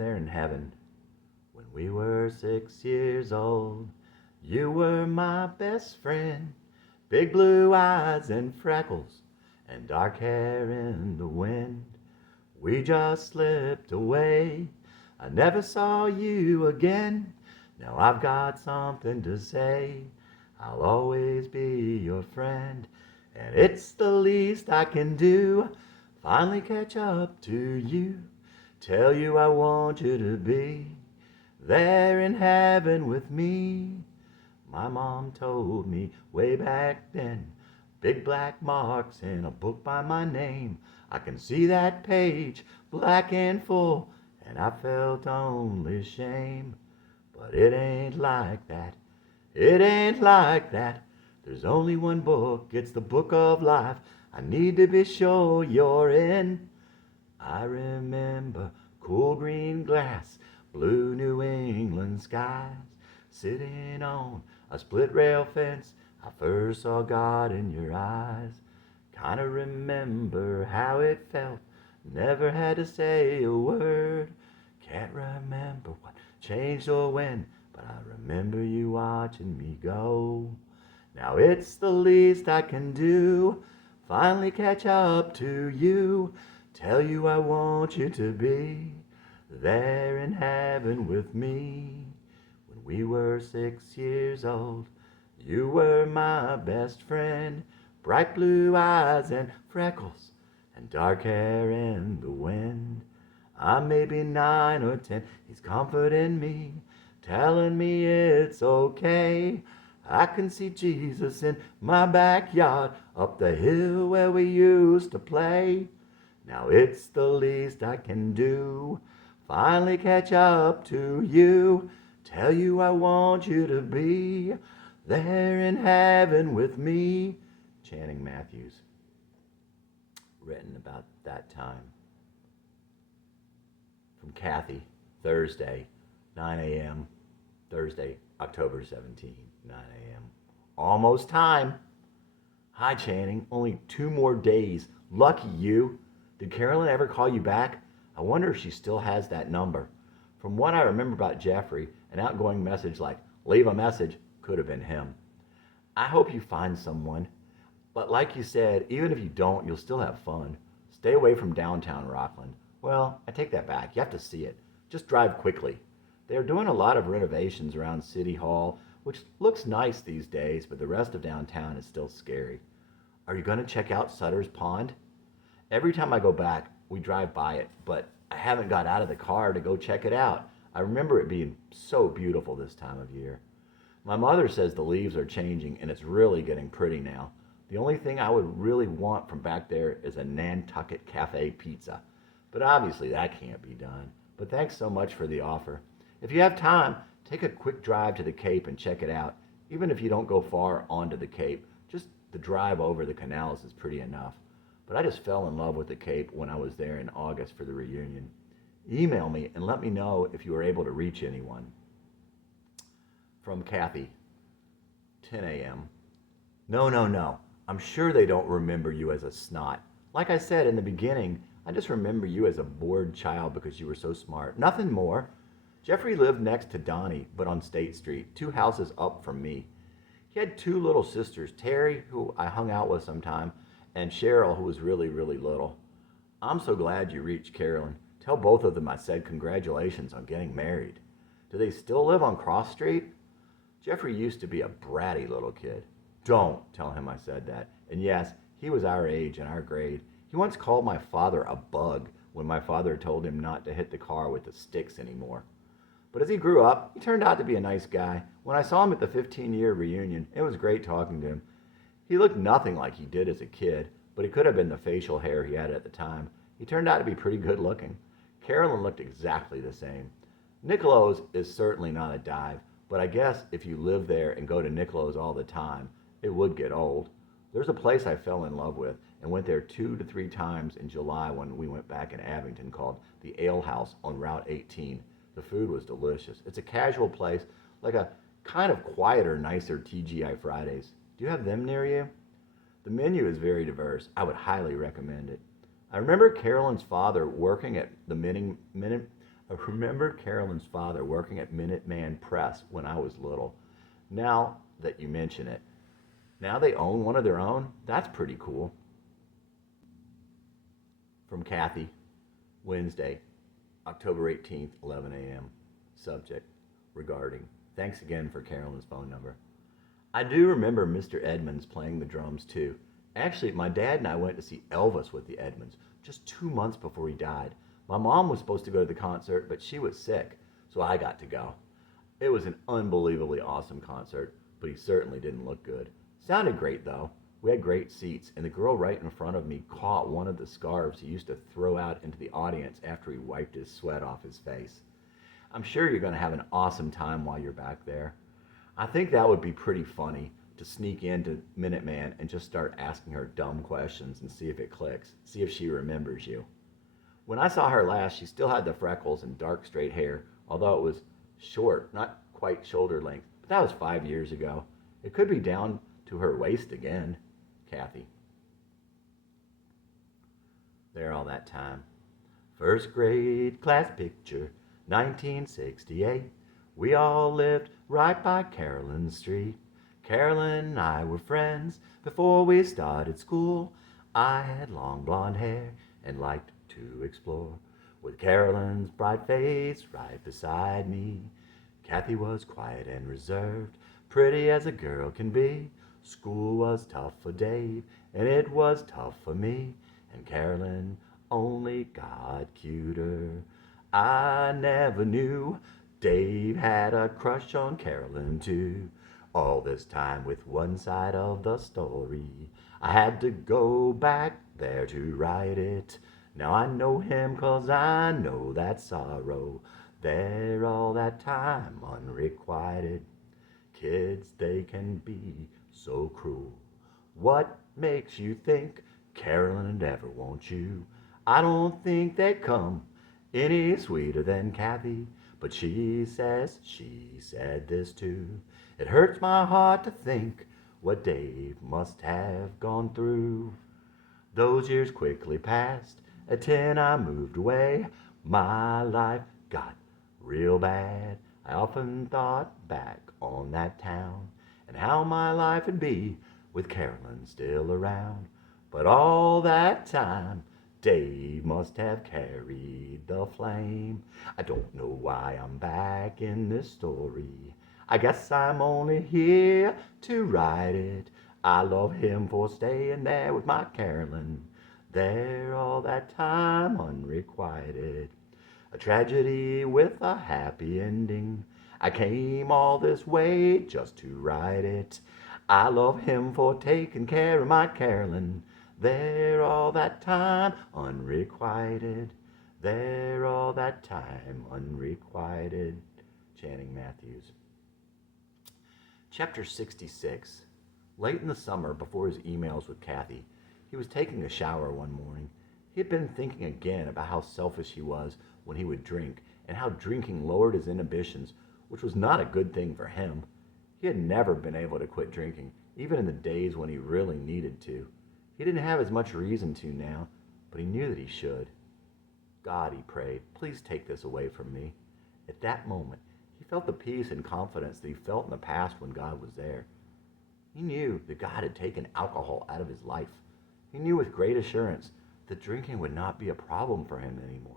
there in heaven. When we were 6 years old, you were my best friend. Big blue eyes and freckles and dark hair in the wind. We just slipped away. I never saw you again. Now I've got something to say. I'll always be your friend. And it's the least I can do. Finally catch up to you. Tell you I want you to be there in heaven with me. My mom told me way back then, big black marks in a book by my name. I can see that page, black and full, and I felt only shame. But it ain't like that, it ain't like that. There's only one book, it's the book of life. I need to be sure you're in. I remember cool green glass, blue New England skies, sitting on a split rail fence. I first saw God in your eyes. Kinda remember how it felt, never had to say a word. Can't remember what changed or when, but I remember you watching me go. Now it's the least I can do, finally catch up to you. Tell you I want you to be there in heaven with me. When we were 6 years old, you were my best friend. Bright blue eyes and freckles and dark hair in the wind. I'm maybe 9 or 10, he's comforting me, telling me it's okay. I can see Jesus in my backyard, up the hill where we used to play. Now it's the least I can do, finally catch up to you. Tell you I want you to be there in heaven with me. Channing Matthews. Written about that time. From Kathy, Thursday, 9 a.m. Thursday, October 17, 9 a.m. Almost time. Hi, Channing. Only 2 more days. Lucky you. Did Carolyn ever call you back? I wonder if she still has that number. From what I remember about Jeffrey, an outgoing message like, leave a message, could have been him. I hope you find someone. But like you said, even if you don't, you'll still have fun. Stay away from downtown Rockland. Well, I take that back. You have to see it. Just drive quickly. They are doing a lot of renovations around City Hall, which looks nice these days, but the rest of downtown is still scary. Are you going to check out Sutter's Pond? Every time I go back, we drive by it, but I haven't got out of the car to go check it out. I remember it being so beautiful this time of year. My mother says the leaves are changing and it's really getting pretty now. The only thing I would really want from back there is a Nantucket Cafe pizza. But obviously that can't be done. But thanks so much for the offer. If you have time, take a quick drive to the Cape and check it out. Even if you don't go far onto the Cape, just the drive over the canals is pretty enough. But I just fell in love with the Cape when I was there in August for the reunion. Email me and let me know if you were able to reach anyone. From Kathy, 10 a.m. No. I'm sure they don't remember you as a snot. Like I said in the beginning, I just remember you as a bored child because you were so smart. Nothing more. Jeffrey lived next to Donnie, but on State Street, 2 houses up from me. He had 2 little sisters, Terry, who I hung out with sometime, and Cheryl, who was really, really little. I'm so glad you reached Carolyn. Tell both of them I said congratulations on getting married. Do they still live on Cross Street? Jeffrey used to be a bratty little kid. Don't tell him I said that. And yes, he was our age and our grade. He once called my father a bug when my father told him not to hit the car with the sticks anymore. But as he grew up, he turned out to be a nice guy. When I saw him at the 15-year reunion, it was great talking to him. He looked nothing like he did as a kid, but it could have been the facial hair he had at the time. He turned out to be pretty good looking. Carolyn looked exactly the same. Nicolo's is certainly not a dive, but I guess if you live there and go to Nicolo's all the time, it would get old. There's a place I fell in love with and went there 2 to 3 times in July when we went back in Abington called the Ale House on Route 18. The food was delicious. It's a casual place, like a kind of quieter, nicer TGI Fridays. Do you have them near you? The menu is very diverse. I would highly recommend it. I remember Carolyn's father working at the I remember Carolyn's father working at Minuteman Press when I was little. Now that you mention it, now they own one of their own? That's pretty cool. From Kathy, Wednesday, October 18th, 11 a.m. Subject regarding. Thanks again for Carolyn's phone number. I do remember Mr. Edmonds playing the drums too. Actually, my dad and I went to see Elvis with the Edmonds just 2 months before he died. My mom was supposed to go to the concert, but she was sick, so I got to go. It was an unbelievably awesome concert, but he certainly didn't look good. Sounded great though. We had great seats, and the girl right in front of me caught one of the scarves he used to throw out into the audience after he wiped his sweat off his face. I'm sure you're going to have an awesome time while you're back there. I think that would be pretty funny to sneak into Minuteman and just start asking her dumb questions and see if it clicks, see if she remembers you. When I saw her last, she still had the freckles and dark straight hair, although it was short, not quite shoulder length. But that was 5 years ago. It could be down to her waist again. Kathy. There all that time. First grade class picture, 1968. We all lived right by Carolyn Street. Carolyn and I were friends before we started school. I had long blonde hair and liked to explore. With Carolyn's bright face right beside me. Kathy was quiet and reserved, pretty as a girl can be. School was tough for Dave, and it was tough for me. And Carolyn only got cuter. I never knew Dave had a crush on Carolyn too. All this time with one side of the story. I had to go back there to write it. Now I know him 'cause I know that sorrow. There all that time unrequited. Kids, they can be so cruel. What makes you think Carolyn would ever want you? I don't think they'd come any sweeter than Kathy. But she says she said this too. It hurts my heart to think what Dave must have gone through. Those years quickly passed. At 10 I moved away. My life got real bad. I often thought back on that town and how my life would be with Carolyn still around. But all that time, Dave must have carried the flame. I don't know why I'm back in this story. I guess I'm only here to write it. I love him for staying there with my Carolyn. There all that time unrequited. A tragedy with a happy ending. I came all this way just to write it. I love him for taking care of my Carolyn. There all that time unrequited. There all that time unrequited. Channing Matthews. Chapter 66. Late in the summer, before his emails with Kathy, he was taking a shower one morning. He had been thinking again about how selfish he was when he would drink, and how drinking lowered his inhibitions, which was not a good thing for him. He had never been able to quit drinking, even in the days when he really needed to. He didn't have as much reason to now, but he knew that he should. God, he prayed, please take this away from me. At that moment, he felt the peace and confidence that he felt in the past when God was there. He knew that God had taken alcohol out of his life. He knew with great assurance that drinking would not be a problem for him anymore.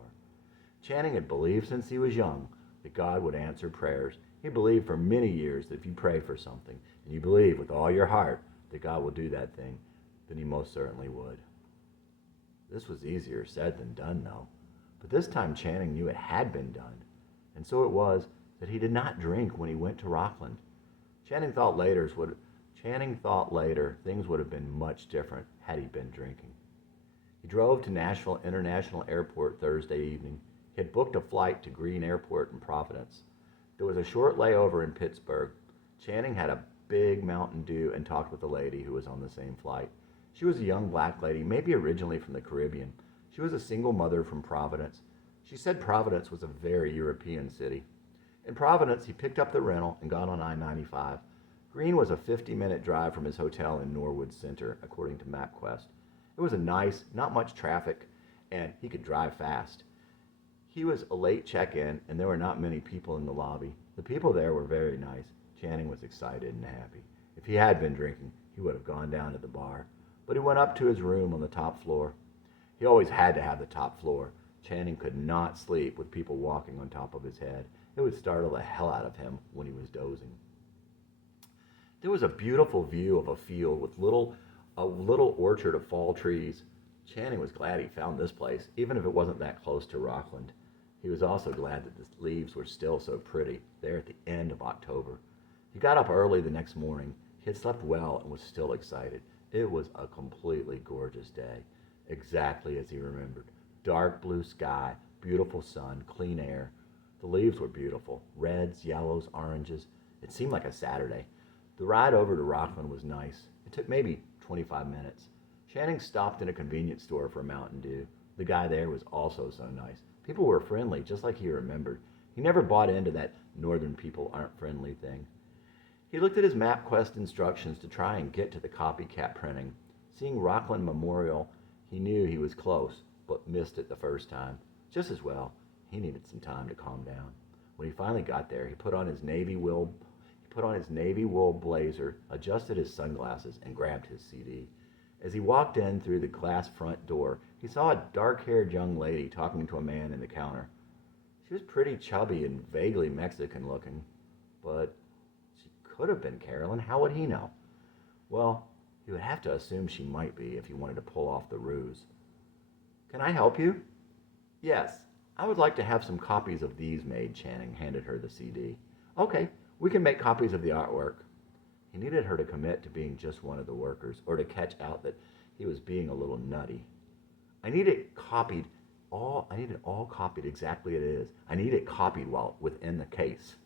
Channing had believed since he was young that God would answer prayers. He believed for many years that if you pray for something, and you believe with all your heart that God will do that thing, then he most certainly would. This was easier said than done, though. But this time Channing knew it had been done, and so it was that he did not drink when he went to Rockland. Channing thought later things would have been much different had he been drinking. He drove to Nashville International Airport Thursday evening. He had booked a flight to Green Airport in Providence. There was a short layover in Pittsburgh. Channing had a big Mountain Dew and talked with a lady who was on the same flight. She was a young black lady, maybe originally from the Caribbean. She was a single mother from Providence. She said Providence was a very European city. In Providence, he picked up the rental and got on I-95. Green was a 50-minute drive from his hotel in Norwood Center, according to MapQuest. It was a nice, not much traffic, and he could drive fast. He was a late check-in, and there were not many people in the lobby. The people there were very nice. Channing was excited and happy. If he had been drinking, he would have gone down to the bar. But he went up to his room on the top floor. He always had to have the top floor. Channing could not sleep with people walking on top of his head. It would startle the hell out of him when he was dozing. There was a beautiful view of a field with a little orchard of fall trees. Channing was glad he found this place, even if it wasn't that close to Rockland. He was also glad that the leaves were still so pretty there at the end of October. He got up early the next morning. He had slept well and was still excited. It was a completely gorgeous day, exactly as he remembered. Dark blue sky, beautiful sun, clean air. The leaves were beautiful, reds, yellows, oranges. It seemed like a Saturday. The ride over to Rockland was nice. It took maybe 25 minutes. Channing stopped in a convenience store for a Mountain Dew. The guy there was also so nice. People were friendly, just like he remembered. He never bought into that northern people aren't friendly thing. He looked at his MapQuest instructions to try and get to the copycat printing. Seeing Rockland Memorial, he knew he was close, but missed it the first time. Just as well, he needed some time to calm down. When he finally got there, he put on his navy wool blazer, adjusted his sunglasses, and grabbed his CD. As he walked in through the glass front door, he saw a dark-haired young lady talking to a man in the counter. She was pretty chubby and vaguely Mexican-looking, but she could have been Carolyn. How would he know? Well, he would have to assume she might be if he wanted to pull off the ruse. "Can I help you?" "Yes, I would like to have some copies of these made." Channing handed her the CD. "Okay, we can make copies of the artwork." He needed her to commit to being just one of the workers, or to catch out that he was being a little nutty. I need it all copied exactly it is. I need it copied while within the case."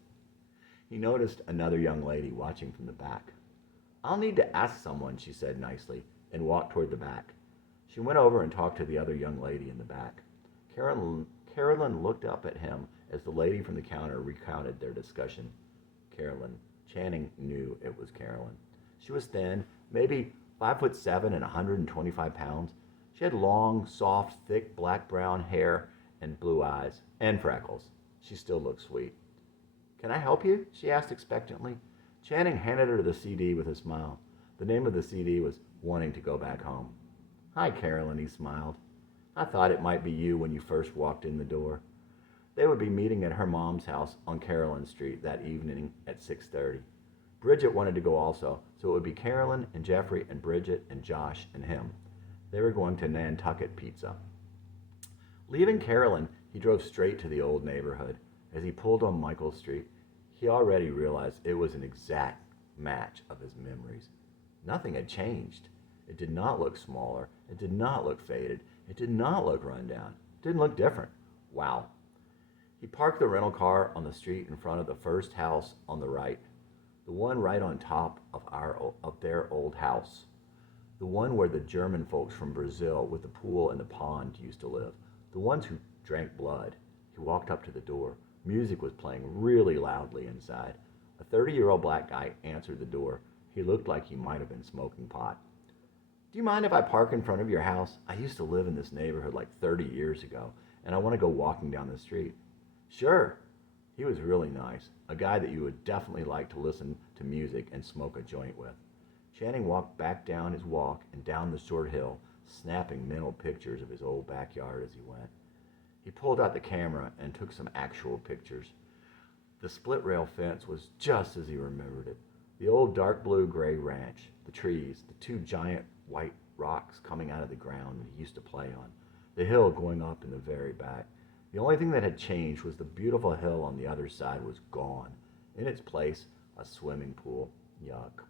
He noticed another young lady watching from the back. "I'll need to ask someone," she said nicely, and walked toward the back. She went over and talked to the other young lady in the back. Carolyn looked up at him as the lady from the counter recounted their discussion. Channing knew it was Carolyn. She was thin, maybe 5'7" and 125 pounds. She had long, soft, thick black-brown hair and blue eyes, and freckles. She still looked sweet. "Can I help you?" she asked expectantly. Channing handed her the CD with a smile. The name of the CD was "Wanting to Go Back Home." "Hi, Carolyn," he smiled. "I thought it might be you when you first walked in the door." They would be meeting at her mom's house on Carolyn Street that evening at 6:30. Bridget wanted to go also, so it would be Carolyn and Jeffrey and Bridget and Josh and him. They were going to Nantucket Pizza. Leaving Carolyn, he drove straight to the old neighborhood. As he pulled on Michael Street, he already realized it was an exact match of his memories. Nothing had changed. It did not look smaller. It did not look faded. It did not look run down. It didn't look different. Wow. He parked the rental car on the street in front of the first house on the right, the one right on top of their old house, the one where the German folks from Brazil with the pool and the pond used to live, the ones who drank blood. He walked up to the door. Music was playing really loudly inside. A 30-year-old black guy answered the door. He looked like he might have been smoking pot. "Do you mind if I park in front of your house? I used to live in this neighborhood like 30 years ago, and I want to go walking down the street." "Sure." He was really nice, a guy that you would definitely like to listen to music and smoke a joint with. Channing walked back down his walk and down the short hill, snapping mental pictures of his old backyard as he went. He pulled out the camera and took some actual pictures. The split rail fence was just as he remembered it. The old dark blue-gray ranch, the trees, the two giant white rocks coming out of the ground that he used to play on, the hill going up in the very back. The only thing that had changed was the beautiful hill on the other side was gone. In its place, a swimming pool. Yuck.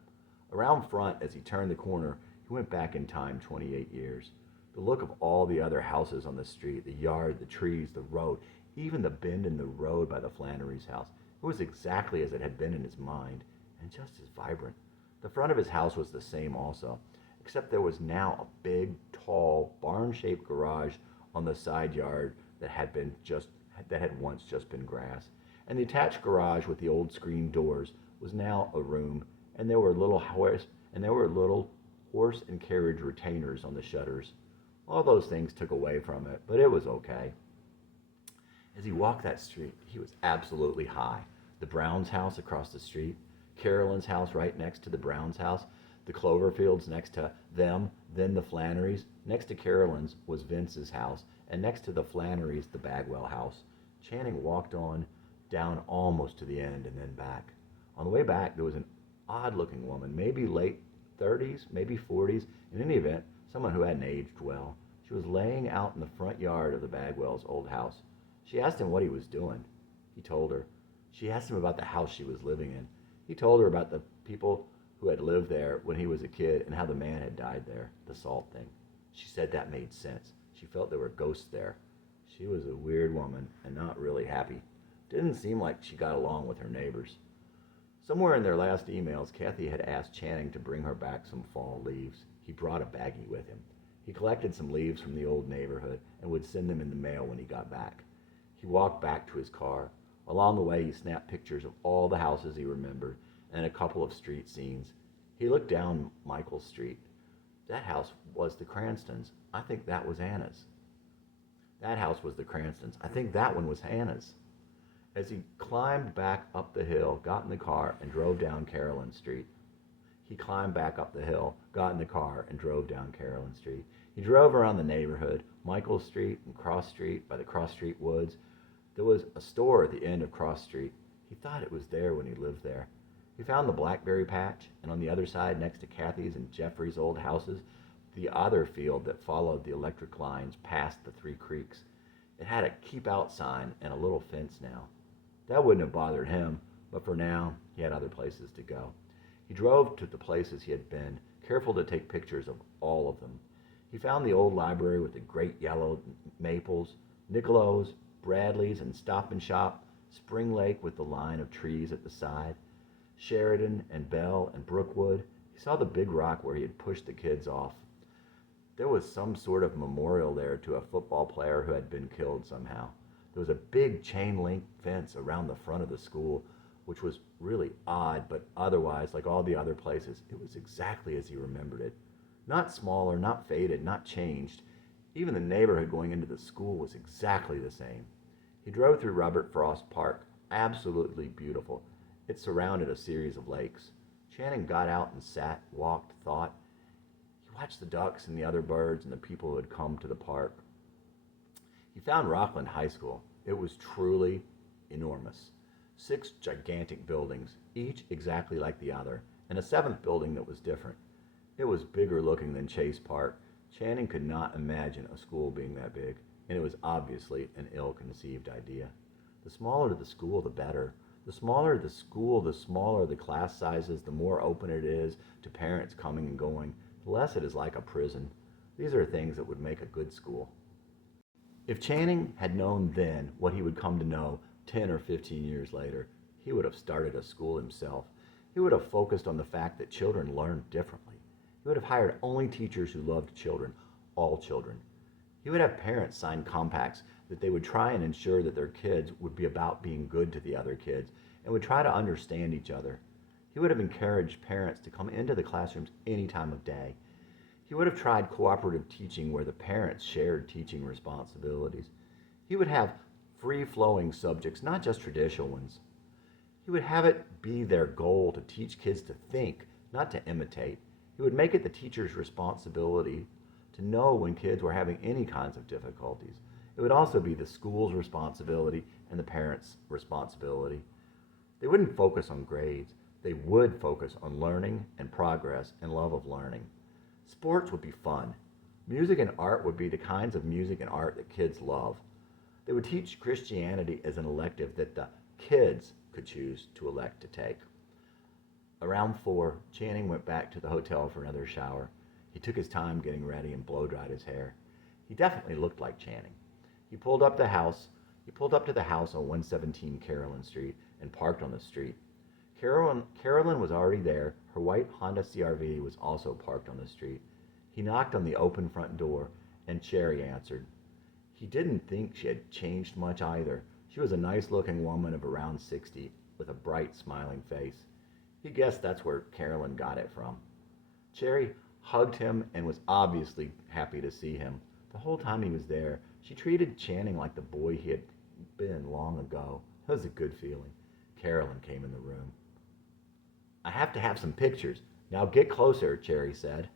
Around front, as he turned the corner, he went back in time 28 years. The look of all the other houses on the street, the yard, the trees, the road, even the bend in the road by the Flannery's house, it was exactly as it had been in his mind, and just as vibrant. The front of his house was the same also, except there was now a big, tall, barn-shaped garage on the side yard that had once just been grass, and the attached garage with the old screen doors was now a room, and there were little horse and carriage retainers on the shutters. All those things took away from it, but it was okay. As he walked that street, he was absolutely high. The Browns' house across the street, Carolyn's house right next to the Browns' house, the Cloverfields next to them, then the Flannerys. Next to Carolyn's was Vince's house, and next to the Flannerys, the Bagwell house. Channing walked on down almost to the end and then back. On the way back, there was an odd-looking woman, maybe late 30s, maybe 40s. In any event, someone who hadn't aged well. She was laying out in the front yard of the Bagwells' old house. She asked him what he was doing. He told her. She asked him about the house she was living in. He told her about the people who had lived there when he was a kid and how the man had died there, the salt thing. She said that made sense. She felt there were ghosts there. She was a weird woman and not really happy. Didn't seem like she got along with her neighbors. Somewhere in their last emails, Kathy had asked Channing to bring her back some fall leaves. He brought a baggie with him. He collected some leaves from the old neighborhood and would send them in the mail when he got back. He walked back to his car. Along the way, he snapped pictures of all the houses he remembered and a couple of street scenes. He looked down Michael Street. That house was the Cranstons. I think that was Anna's. That house was the Cranstons. I think that one was Hannah's. As he climbed back up the hill, got in the car, and drove down Carolyn Street. He climbed back up the hill, got in the car, and drove down Carolyn Street. He drove around the neighborhood, Michael Street and Cross Street by the Cross Street Woods. There was a store at the end of Cross Street. He thought it was there when he lived there. He found the blackberry patch, and on the other side, next to Kathy's and Jeffrey's old houses, the other field that followed the electric lines past the Three Creeks. It had a keep-out sign and a little fence now. That wouldn't have bothered him, but for now, he had other places to go. He drove to the places he had been, careful to take pictures of all of them. He found the old library with the great yellow maples, Nicolo's, Bradley's, and Stop and Shop, Spring Lake with the line of trees at the side, Sheridan and Bell and Brookwood. He saw the big rock where he had pushed the kids off. There was some sort of memorial there to a football player who had been killed somehow. There was a big chain-link fence around the front of the school, which was really odd, but otherwise, like all the other places, it was exactly as he remembered it. Not smaller, not faded, not changed. Even the neighborhood going into the school was exactly the same. He drove through Robert Frost Park, absolutely beautiful. It surrounded a series of lakes. Channing got out and sat, walked, thought. He watched the ducks and the other birds and the people who had come to the park. He found Rockland High School. It was truly enormous. 6 gigantic buildings, each exactly like the other, and a 7th building that was different. It was bigger looking than Chase Park. Channing could not imagine a school being that big, and it was obviously an ill-conceived idea. The smaller the school, the better. The smaller the school, the smaller the class sizes, the more open it is to parents coming and going, the less it is like a prison. These are things that would make a good school. If Channing had known then what he would come to know 10 or 15 years later, he would have started a school himself. He would have focused on the fact that children learn differently. He would have hired only teachers who loved children, all children. He would have parents sign compacts that they would try and ensure that their kids would be about being good to the other kids and would try to understand each other. He would have encouraged parents to come into the classrooms any time of day. He would have tried cooperative teaching where the parents shared teaching responsibilities. He would have free-flowing subjects, not just traditional ones. He would have it be their goal to teach kids to think, not to imitate. He would make it the teacher's responsibility to know when kids were having any kinds of difficulties. It would also be the school's responsibility and the parents' responsibility. They wouldn't focus on grades. They would focus on learning and progress and love of learning. Sports would be fun. Music and art would be the kinds of music and art that kids love. They would teach Christianity as an elective that the kids could choose to elect to take. Around 4, Channing went back to the hotel for another shower. He took his time getting ready and blow-dried his hair. He definitely looked like Channing. He pulled up to the house on 117 Carolyn Street and parked on the street. Carolyn was already there. Her white Honda CR-V was also parked on the street. He knocked on the open front door, and Cherry answered. He didn't think she had changed much either. She was a nice-looking woman of around 60, with a bright, smiling face. He guessed that's where Carolyn got it from. Cherry hugged him and was obviously happy to see him. The whole time he was there, she treated Channing like the boy he had been long ago. It was a good feeling. Carolyn came in the room. I have to have some pictures. Now get closer, Cherry said.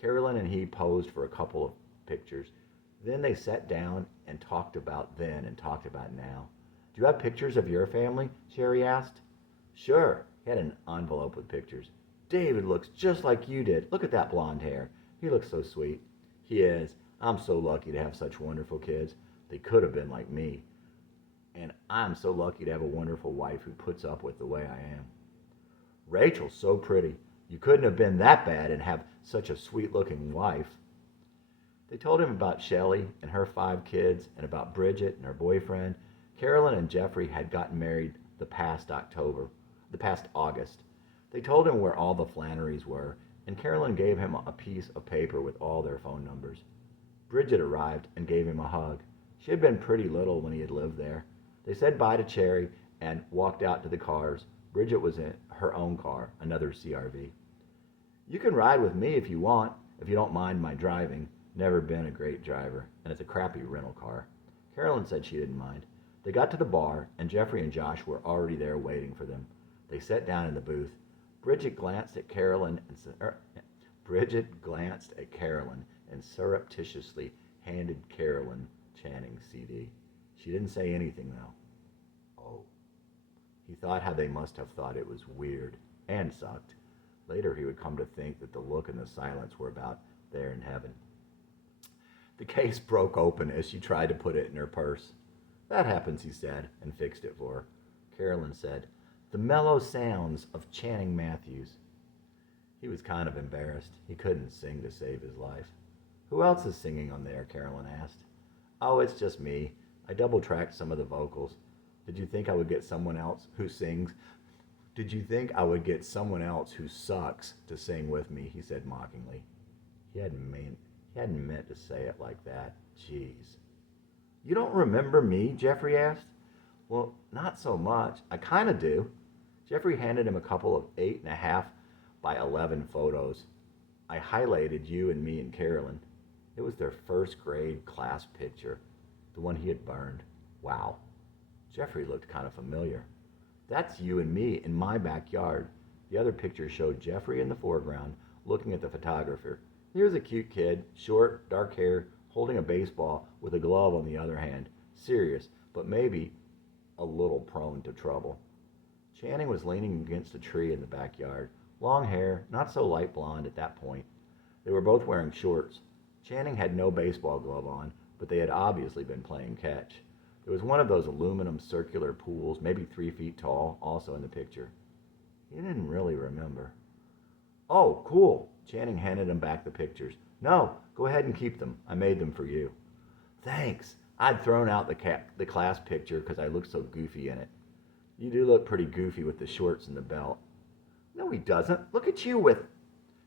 Carolyn and he posed for a couple of pictures. Then they sat down and talked about then and talked about now. Do you have pictures of your family? Cherry asked. Sure. He had an envelope with pictures. David looks just like you did. Look at that blonde hair. He looks so sweet. He is. I'm so lucky to have such wonderful kids. They could have been like me. And I'm so lucky to have a wonderful wife who puts up with the way I am. Rachel's so pretty. You couldn't have been that bad and have such a sweet-looking wife. They told him about Shelley and her 5 kids and about Bridget and her boyfriend. Carolyn and Jeffrey had gotten married the past August. They told him where all the Flannerys were, and Carolyn gave him a piece of paper with all their phone numbers. Bridget arrived and gave him a hug. She had been pretty little when he had lived there. They said bye to Cherry and walked out to the cars. Bridget was in her own car, another CRV. You can ride with me if you want, if you don't mind my driving. Never been a great driver, and it's a crappy rental car. Carolyn said she didn't mind. They got to the bar, and Jeffrey and Josh were already there waiting for them. They sat down in the booth. Bridget glanced at Carolyn and surreptitiously handed Carolyn Channing's CD. She didn't say anything, though. Oh. He thought how they must have thought it was weird and sucked. Later he would come to think that the look and the silence were about there in heaven. The case broke open as she tried to put it in her purse. That happens, he said, and fixed it for her. Carolyn said, the mellow sounds of Channing Matthews. He was kind of embarrassed. He couldn't sing to save his life. Who else is singing on there? Carolyn asked. Oh, it's just me. I double-tracked some of the vocals. Did you think I would get someone else who sings? Did you think I would get someone else who sucks to sing with me? He said mockingly. He hadn't meant to say it like that. Jeez. You don't remember me? Jeffrey asked. Well, not so much. I kind of do. Jeffrey handed him a couple of 8.5 by 11 photos. I highlighted you and me and Carolyn. It was their first grade class picture, the one he had burned. Wow. Jeffrey looked kind of familiar. That's you and me in my backyard. The other picture showed Jeffrey in the foreground, looking at the photographer. Here's a cute kid, short, dark hair, holding a baseball with a glove on the other hand. Serious, but maybe a little prone to trouble. Channing was leaning against a tree in the backyard. Long hair, not so light blonde at that point. They were both wearing shorts. Channing had no baseball glove on, but they had obviously been playing catch. There was one of those aluminum circular pools, maybe 3 feet tall, also in the picture. He didn't really remember. Oh, cool. Channing handed him back the pictures. No, go ahead and keep them. I made them for you. Thanks. I'd thrown out the class picture because I looked so goofy in it. You do look pretty goofy with the shorts and the belt. No, he doesn't. Look at you with...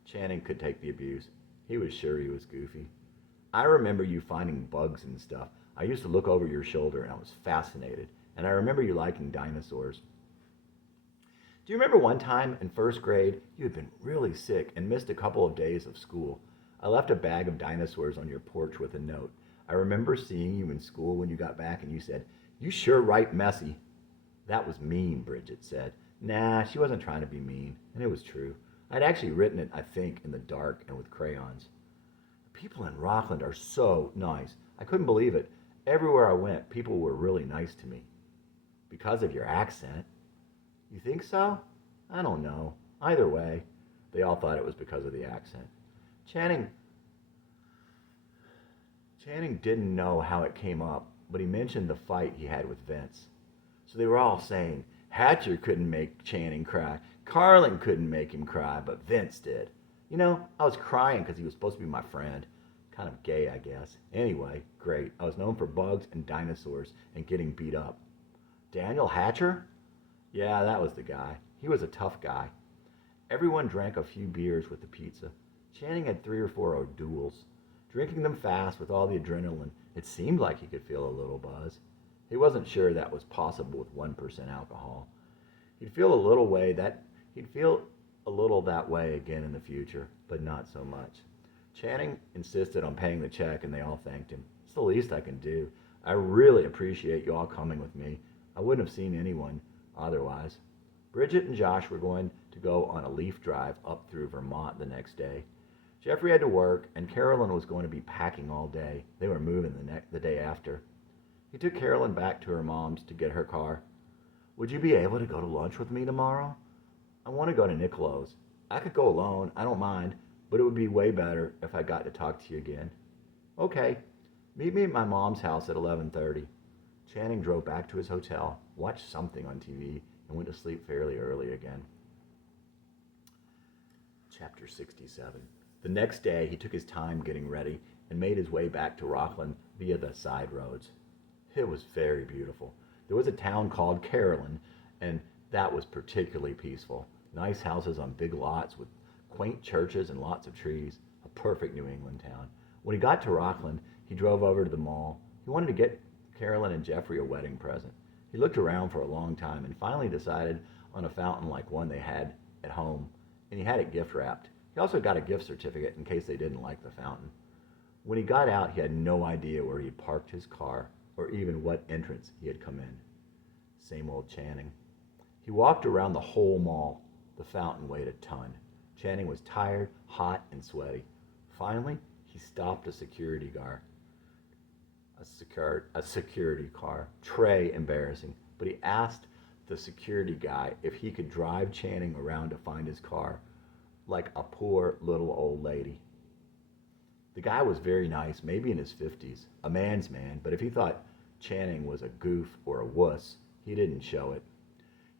Channing could take the abuse. He was sure he was goofy. I remember you finding bugs and stuff. I used to look over your shoulder and I was fascinated. And I remember you liking dinosaurs. Do you remember one time in first grade you had been really sick and missed a couple of days of school? I left a bag of dinosaurs on your porch with a note. I remember seeing you in school when you got back and you said, you sure write messy. That was mean, Bridget said. Nah, she wasn't trying to be mean. And it was true. I'd actually written it, I think, in the dark and with crayons. People in Rockland are so nice. I couldn't believe it. Everywhere I went, people were really nice to me. Because of your accent. You think so? I don't know. Either way, they all thought it was because of the accent. Channing didn't know how it came up, but he mentioned the fight he had with Vince. So they were all saying, Hatcher couldn't make Channing cry. Carlin couldn't make him cry, but Vince did. You know, I was crying because he was supposed to be my friend. Kind of gay, I guess. Anyway, great. I was known for bugs and dinosaurs and getting beat up. Daniel Hatcher? Yeah, that was the guy. He was a tough guy. Everyone drank a few beers with the pizza. Channing had 3 or 4 O'Douls. Drinking them fast with all the adrenaline, it seemed like he could feel a little buzz. He wasn't sure that was possible with 1% alcohol. He'd feel a little that way again in the future, but not so much. Channing insisted on paying the check and they all thanked him. It's the least I can do. I really appreciate you all coming with me. I wouldn't have seen anyone otherwise. Bridget and Josh were going to go on a leaf drive up through Vermont the next day. Jeffrey had to work, and Carolyn was going to be packing all day. They were moving the day after. He took Carolyn back to her mom's to get her car. Would you be able to go to lunch with me tomorrow? I want to go to Nicolo's. I could go alone, I don't mind, but it would be way better if I got to talk to you again. Okay, meet me at my mom's house at 11:30. Channing drove back to his hotel, watched something on TV, and went to sleep fairly early again. Chapter 67. The next day, he took his time getting ready and made his way back to Rockland via the side roads. It was very beautiful. There was a town called Carolyn, and that was particularly peaceful. Nice houses on big lots with quaint churches and lots of trees. A perfect New England town. When he got to Rockland, he drove over to the mall. He wanted to get Carolyn and Jeffrey a wedding present. He looked around for a long time and finally decided on a fountain like one they had at home, and he had it gift wrapped. He also got a gift certificate in case they didn't like the fountain. When he got out, he had no idea where he had parked his car or even what entrance he had come in. Same old Channing. He walked around the whole mall. The fountain weighed a ton. Channing was tired, hot, and sweaty. Finally, he stopped a security car. A security car. Trey, embarrassing. But he asked the security guy if he could drive Channing around to find his car, like a poor little old lady. The guy was very nice, maybe in his 50s, a man's man, but if he thought Channing was a goof or a wuss, he didn't show it.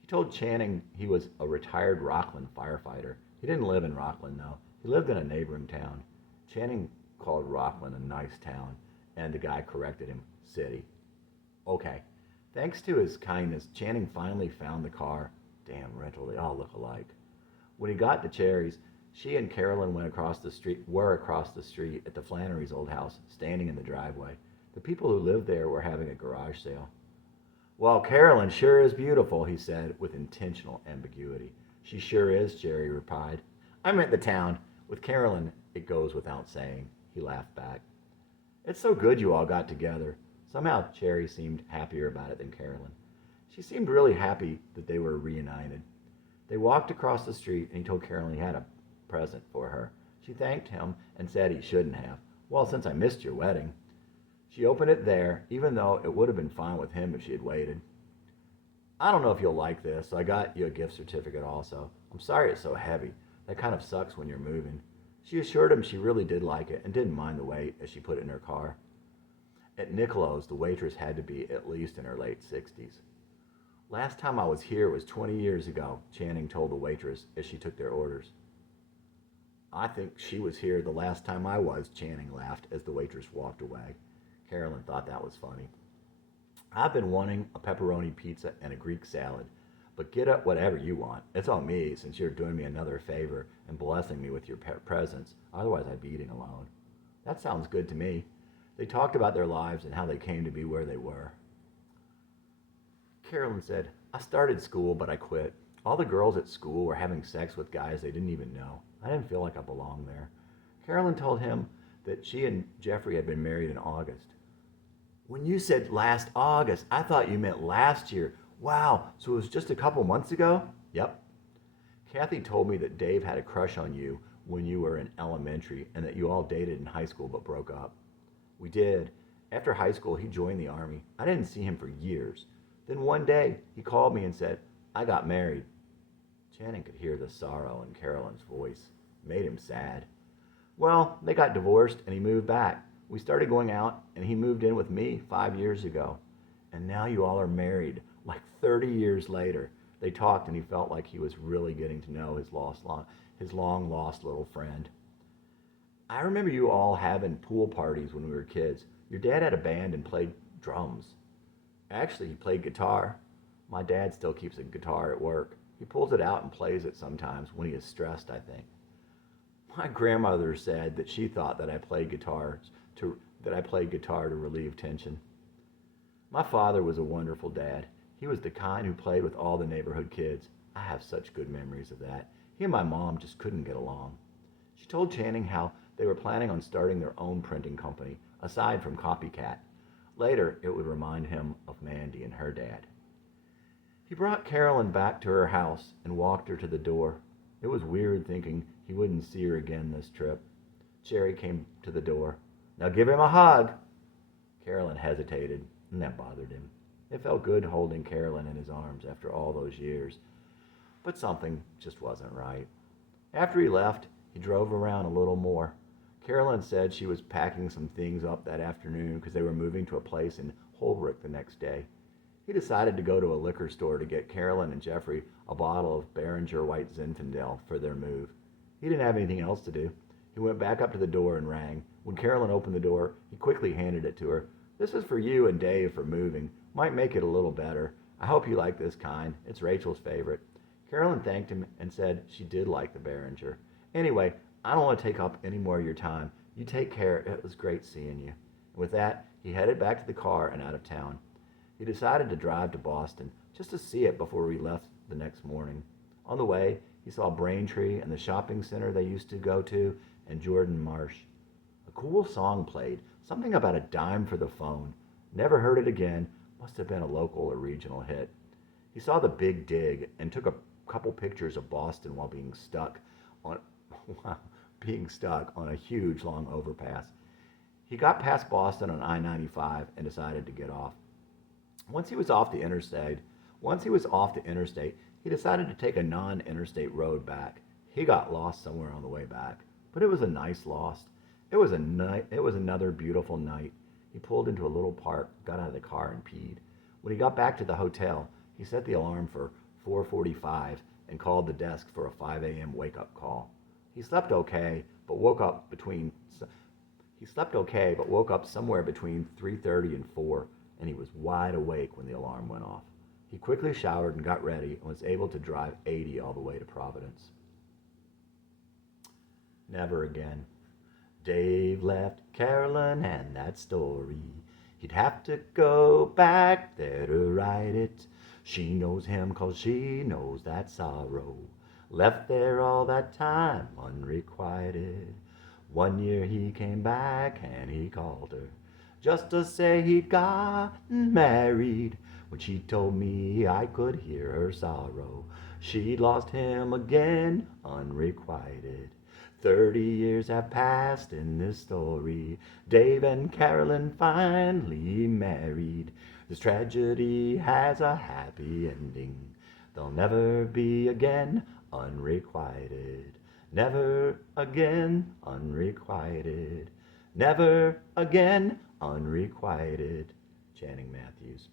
He told Channing he was a retired Rockland firefighter. He didn't live in Rockland, though. He lived in a neighboring town. Channing called Rockland a nice town, and the guy corrected him, city. Okay. Thanks to his kindness, Channing finally found the car. Damn rental, they all look alike. When he got to Cherry's, she and Carolyn were across the street at the Flannery's old house, standing in the driveway. The people who lived there were having a garage sale. Well, Carolyn sure is beautiful, he said with intentional ambiguity. She sure is, Jerry replied. I meant the town. With Carolyn, it goes without saying, he laughed back. It's so good you all got together. Somehow Cherry seemed happier about it than Carolyn. She seemed really happy that they were reunited. They walked across the street, and he told Carolyn he had a present for her. She thanked him and said he shouldn't have. Well, since I missed your wedding. She opened it there, even though it would have been fine with him if she had waited. I don't know if you'll like this, so I got you a gift certificate also. I'm sorry it's so heavy. That kind of sucks when you're moving. She assured him she really did like it and didn't mind the weight as she put it in her car. At Nicolo's, the waitress had to be at least in her late 60s. Last time I was here was 20 years ago, Channing told the waitress as she took their orders. I think she was here the last time I was, Channing laughed as the waitress walked away. Carolyn thought that was funny. I've been wanting a pepperoni pizza and a Greek salad, but get up whatever you want. It's on me since you're doing me another favor and blessing me with your presence. Otherwise, I'd be eating alone. That sounds good to me. They talked about their lives and how they came to be where they were. Carolyn said, I started school, but I quit. All the girls at school were having sex with guys they didn't even know. I didn't feel like I belonged there. Carolyn told him that she and Jeffrey had been married in August. When you said last August, I thought you meant last year. Wow, so it was just a couple months ago? Yep. Kathy told me that Dave had a crush on you when you were in elementary and that you all dated in high school but broke up. We did. After high school, he joined the Army. I didn't see him for years. Then one day, he called me and said, I got married. Channing could hear the sorrow in Carolyn's voice. It made him sad. Well, they got divorced and he moved back. We started going out and he moved in with me 5 years ago. And now you all are married, like 30 years later. They talked and he felt like he was really getting to know his long-lost little friend. I remember you all having pool parties when we were kids. Your dad had a band and played drums. Actually, he played guitar. My dad still keeps a guitar at work. He pulls it out and plays it sometimes when he is stressed, I think. My grandmother said that she thought that I played guitar to relieve tension. My father was a wonderful dad. He was the kind who played with all the neighborhood kids. I have such good memories of that. He and my mom just couldn't get along. She told Channing how they were planning on starting their own printing company, aside from Copycat. Later, it would remind him of Mandy and her dad. He brought Carolyn back to her house and walked her to the door. It was weird thinking he wouldn't see her again this trip. Jerry came to the door. "Now give him a hug." Carolyn hesitated, and that bothered him. It felt good holding Carolyn in his arms after all those years, but something just wasn't right. After he left, he drove around a little more. Carolyn said she was packing some things up that afternoon because they were moving to a place in Holbrook the next day. He decided to go to a liquor store to get Carolyn and Jeffrey a bottle of Behringer White Zinfandel for their move. He didn't have anything else to do. He went back up to the door and rang. When Carolyn opened the door, he quickly handed it to her. "This is for you and Dave for moving. Might make it a little better. I hope you like this kind. It's Rachel's favorite." Carolyn thanked him and said she did like the Behringer. "Anyway, I don't want to take up any more of your time. You take care. It was great seeing you." And with that, he headed back to the car and out of town. He decided to drive to Boston just to see it before he left the next morning. On the way, he saw Braintree and the shopping center they used to go to and Jordan Marsh. A cool song played, something about a dime for the phone. Never heard it again. Must have been a local or regional hit. He saw the Big Dig and took a couple pictures of Boston while being stuck on a huge long overpass. He got past Boston on I-95 and decided to get off. Once he was off the interstate, he decided to take a non-interstate road back. He got lost somewhere on the way back, but it was a nice lost. It was another beautiful night. He pulled into a little park, got out of the car, and peed. When he got back to the hotel, he set the alarm for 4:45 and called the desk for a 5 a.m. wake-up call. He slept okay, but woke up somewhere between 3:30 and 4, and he was wide awake when the alarm went off. He quickly showered and got ready and was able to drive 80 all the way to Providence. Never again. Dave left Carolyn and that story. He'd have to go back there to write it. She knows him 'cause she knows that sorrow. Left there all that time unrequited. 1 year he came back and he called her just to say he'd gotten married. When she told me I could hear her sorrow. She'd lost him again unrequited. 30 years have passed in this story. Dave and Carolyn finally married. This tragedy has a happy ending. They'll never be again unrequited. Never again unrequited. Never again unrequited. Channing Matthews.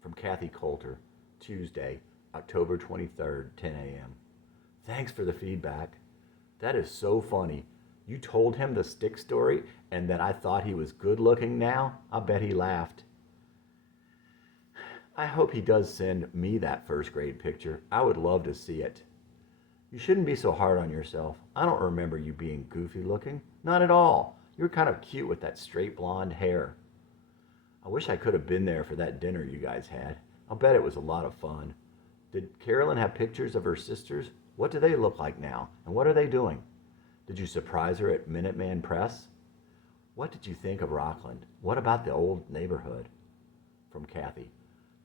From Kathy Coulter, Tuesday, October 23rd, 10 a.m. Thanks for the feedback. That is so funny. You told him the stick story and that I thought he was good looking now? I bet he laughed. I hope he does send me that first grade picture. I would love to see it. You shouldn't be so hard on yourself. I don't remember you being goofy looking. Not at all. You were kind of cute with that straight blonde hair. I wish I could have been there for that dinner you guys had. I'll bet it was a lot of fun. Did Carolyn have pictures of her sisters? What do they look like now, and what are they doing? Did you surprise her at Minuteman Press? What did you think of Rockland? What about the old neighborhood? From Kathy,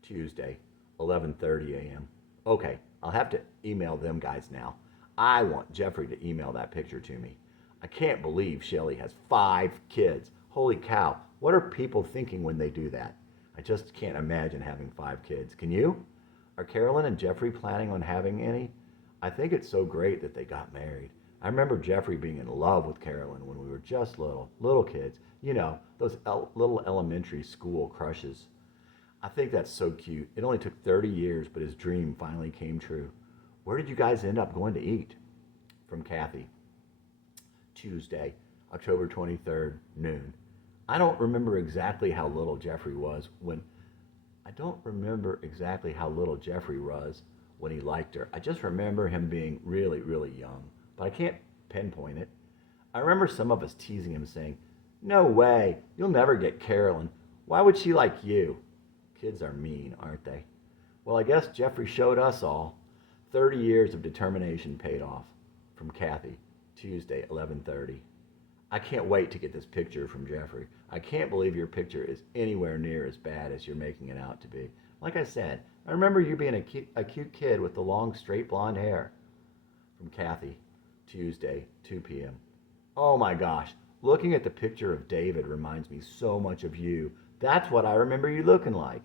Tuesday, 11:30 a.m. Okay, I'll have to email them guys now. I want Jeffrey to email that picture to me. I can't believe Shelley has 5 kids. Holy cow, what are people thinking when they do that? I just can't imagine having 5 kids. Can you? Are Carolyn and Jeffrey planning on having any? I think it's so great that they got married. I remember Jeffrey being in love with Carolyn when we were just little kids. You know, those little elementary school crushes. I think that's so cute. It only took 30 years, but his dream finally came true. Where did you guys end up going to eat? From Kathy, Tuesday, October 23rd, noon. I don't remember exactly how little Jeffrey was when he liked her. I just remember him being really, really young, but I can't pinpoint it. I remember some of us teasing him saying, "No way, you'll never get Carolyn. Why would she like you?" Kids are mean, aren't they? Well, I guess Jeffrey showed us all. 30 years of determination paid off. From Kathy, Tuesday, 11:30. I can't wait to get this picture from Jeffrey. I can't believe your picture is anywhere near as bad as you're making it out to be. Like I said, I remember you being a cute kid with the long, straight blonde hair. From Kathy, Tuesday, 2 p.m. Oh my gosh, looking at the picture of David reminds me so much of you. That's what I remember you looking like.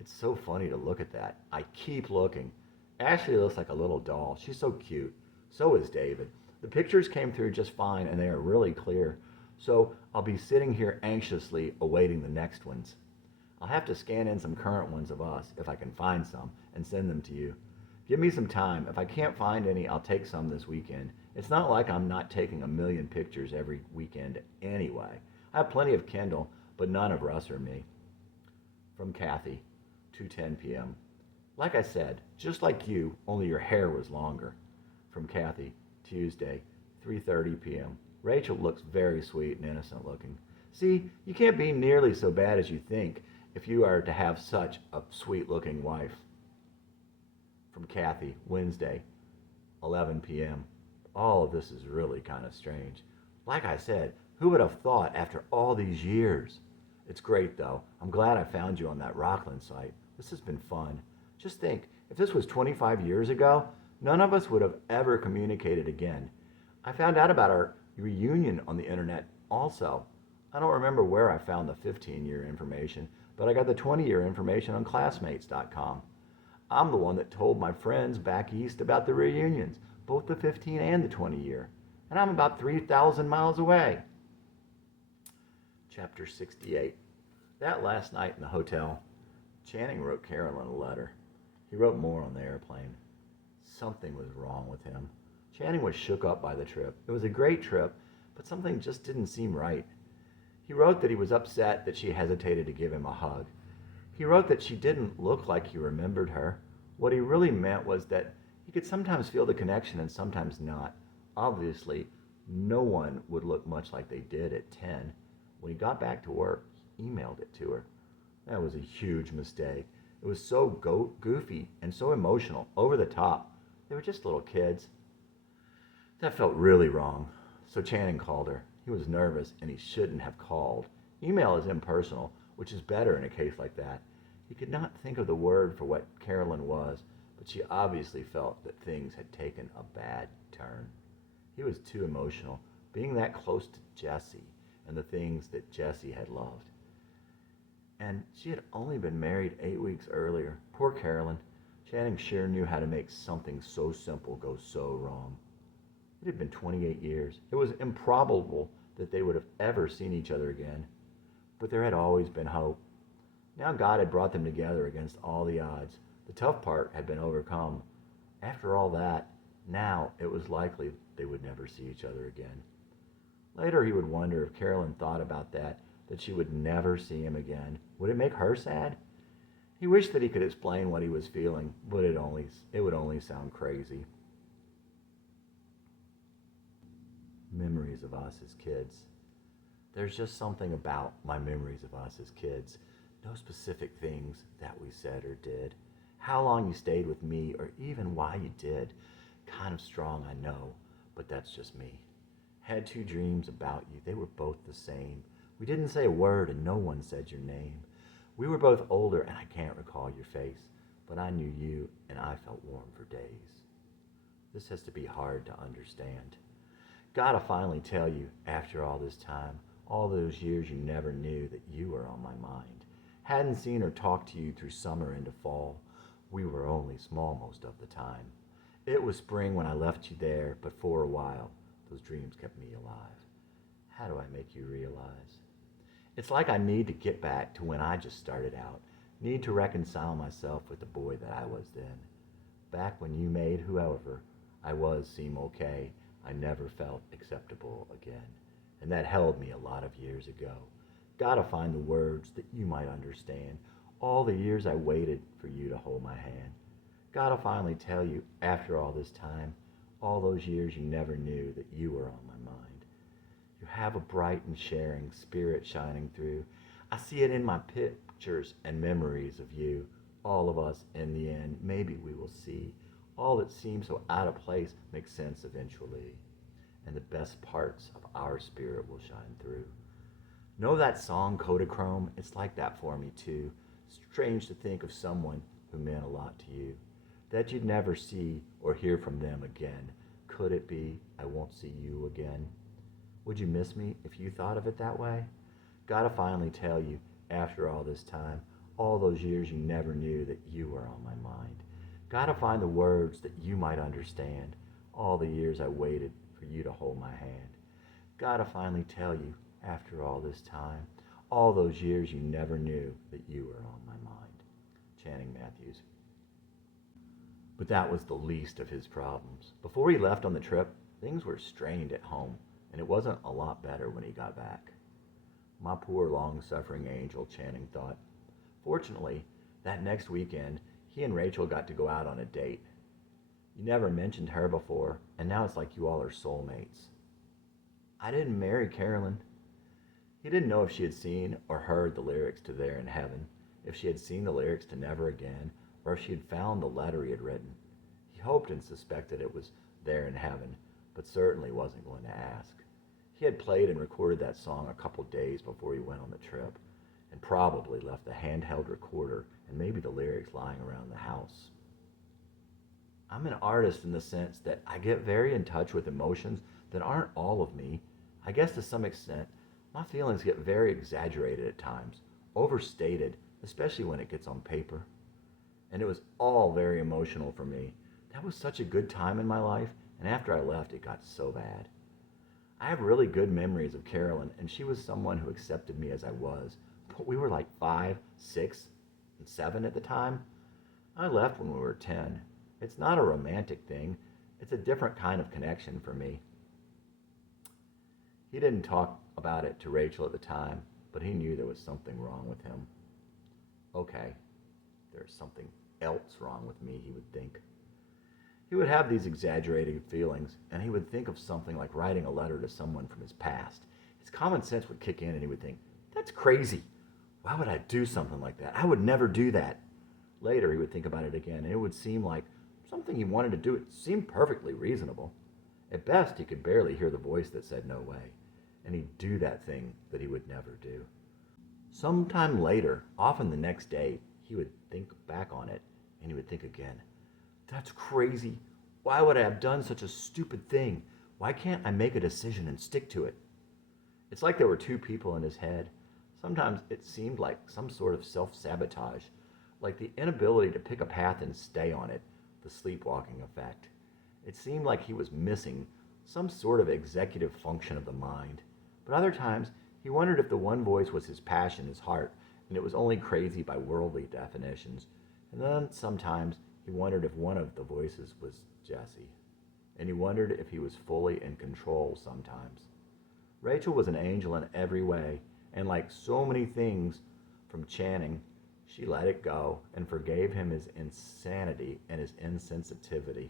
It's so funny to look at that. I keep looking. Ashley looks like a little doll. She's so cute. So is David. The pictures came through just fine and they are really clear. So I'll be sitting here anxiously awaiting the next ones. I'll have to scan in some current ones of us, if I can find some, and send them to you. Give me some time. If I can't find any, I'll take some this weekend. It's not like I'm not taking a million pictures every weekend anyway. I have plenty of Kindle, but none of Russ or me. From Kathy, 2:10 p.m. Like I said, just like you, only your hair was longer. From Kathy, Tuesday, 3:30 p.m. Rachel looks very sweet and innocent looking. See, you can't be nearly so bad as you think if you are to have such a sweet-looking wife. From Kathy, Wednesday, 11 p.m. All of this is really kind of strange. Like I said, who would have thought after all these years? It's great, though. I'm glad I found you on that Rockland site. This has been fun. Just think, if this was 25 years ago, none of us would have ever communicated again. I found out about our reunion on the internet also. I don't remember where I found the 15-year information, but I got the 20-year information on classmates.com. I'm the one that told my friends back east about the reunions, both the 15 and the 20-year. And I'm about 3,000 miles away. Chapter 68. That last night in the hotel, Channing wrote Carolyn a letter. He wrote more on the airplane. Something was wrong with him. Channing was shook up by the trip. It was a great trip, but something just didn't seem right. He wrote that he was upset that she hesitated to give him a hug. He wrote that she didn't look like he remembered her. What he really meant was that he could sometimes feel the connection and sometimes not. Obviously, no one would look much like they did at 10. When he got back to work, he emailed it to her. That was a huge mistake. It was so goofy and so emotional, over the top. They were just little kids. That felt really wrong. So Channing called her. He was nervous and he shouldn't have called. Email is impersonal, which is better in a case like that. He could not think of the word for what Carolyn was, but she obviously felt that things had taken a bad turn. He was too emotional, being that close to Jessie and the things that Jessie had loved. And she had only been married 8 weeks earlier. Poor Carolyn. Channing sure knew how to make something so simple go so wrong. It had been 28 years. It was improbable that they would have ever seen each other again. But there had always been hope. Now God had brought them together against all the odds. The tough part had been overcome. After all that, now it was likely they would never see each other again. Later he would wonder if Carolyn thought about that she would never see him again. Would it make her sad? He wished that he could explain what he was feeling, but it would only sound crazy. Memories of us as kids. There's just something about my memories of us as kids. No specific things that we said or did. How long you stayed with me or even why you did. Kind of strong, I know, but that's just me. Had 2 dreams about you. They were both the same. We didn't say a word and no one said your name. We were both older and I can't recall your face, but I knew you and I felt warm for days. This has to be hard to understand. Gotta finally tell you, after all this time, all those years you never knew that you were on my mind. Hadn't seen or talked to you through summer into fall. We were only small most of the time. It was spring when I left you there, but for a while, those dreams kept me alive. How do I make you realize? It's like I need to get back to when I just started out. Need to reconcile myself with the boy that I was then. Back when you made whoever I was seem okay, I never felt acceptable again. And that held me a lot of years ago. Gotta find the words that you might understand. All the years I waited for you to hold my hand. Gotta finally tell you, after all this time, all those years you never knew that you were on my mind. You have a bright and sharing spirit shining through. I see it in my pictures and memories of you. All of us, in the end, maybe we will see. All that seems so out of place makes sense eventually. and the best parts of our spirit will shine through. Know that song, Kodachrome? It's like that for me too. Strange to think of someone who meant a lot to you, that you'd never see or hear from them again. Could it be I won't see you again? Would you miss me if you thought of it that way? Gotta finally tell you, after all this time, all those years you never knew that you were on my mind. Gotta find the words that you might understand, all the years I waited for you to hold my hand. Gotta finally tell you, after all this time, all those years you never knew that you were on my mind. Channing Matthews. But that was the least of his problems. Before he left on the trip, things were strained at home, and it wasn't a lot better when he got back. My poor long-suffering angel, Channing thought. Fortunately, that next weekend, he and Rachel got to go out on a date. You never mentioned her before, and now it's like you all are soulmates. I didn't marry Carolyn. He didn't know if she had seen or heard the lyrics to There in Heaven, if she had seen the lyrics to Never Again, or if she had found the letter he had written. He hoped and suspected it was There in Heaven, but certainly wasn't going to ask. He had played and recorded that song a couple days before he went on the trip, and probably left the handheld recorder and maybe the lyrics lying around the house. I'm an artist in the sense that I get very in touch with emotions that aren't all of me. I guess to some extent, my feelings get very exaggerated at times, overstated, especially when it gets on paper. And it was all very emotional for me. That was such a good time in my life, and after I left, it got so bad. I have really good memories of Carolyn, and she was someone who accepted me as I was, but we were like 5, 6, and 7 at the time. I left when we were 10. It's not a romantic thing. It's a different kind of connection for me. He didn't talk about it to Rachel at the time, but he knew there was something wrong with him. Okay, there's something else wrong with me, he would think. He would have these exaggerated feelings, and he would think of something like writing a letter to someone from his past. His common sense would kick in, and he would think, that's crazy. Why would I do something like that? I would never do that. Later, he would think about it again, and it would seem like something he wanted to do. It seemed perfectly reasonable. At best, he could barely hear the voice that said no way, and he'd do that thing that he would never do. Sometime later, often the next day, he would think back on it, and he would think again, that's crazy. Why would I have done such a stupid thing? Why can't I make a decision and stick to it? It's like there were two people in his head. Sometimes it seemed like some sort of self-sabotage, like the inability to pick a path and stay on it, the sleepwalking effect. It seemed like he was missing some sort of executive function of the mind. But other times, he wondered if the one voice was his passion, his heart, and it was only crazy by worldly definitions. And then sometimes he wondered if one of the voices was Jesse. And he wondered if he was fully in control sometimes. Rachel was an angel in every way, and like so many things from Channing, she let it go and forgave him his insanity and his insensitivity.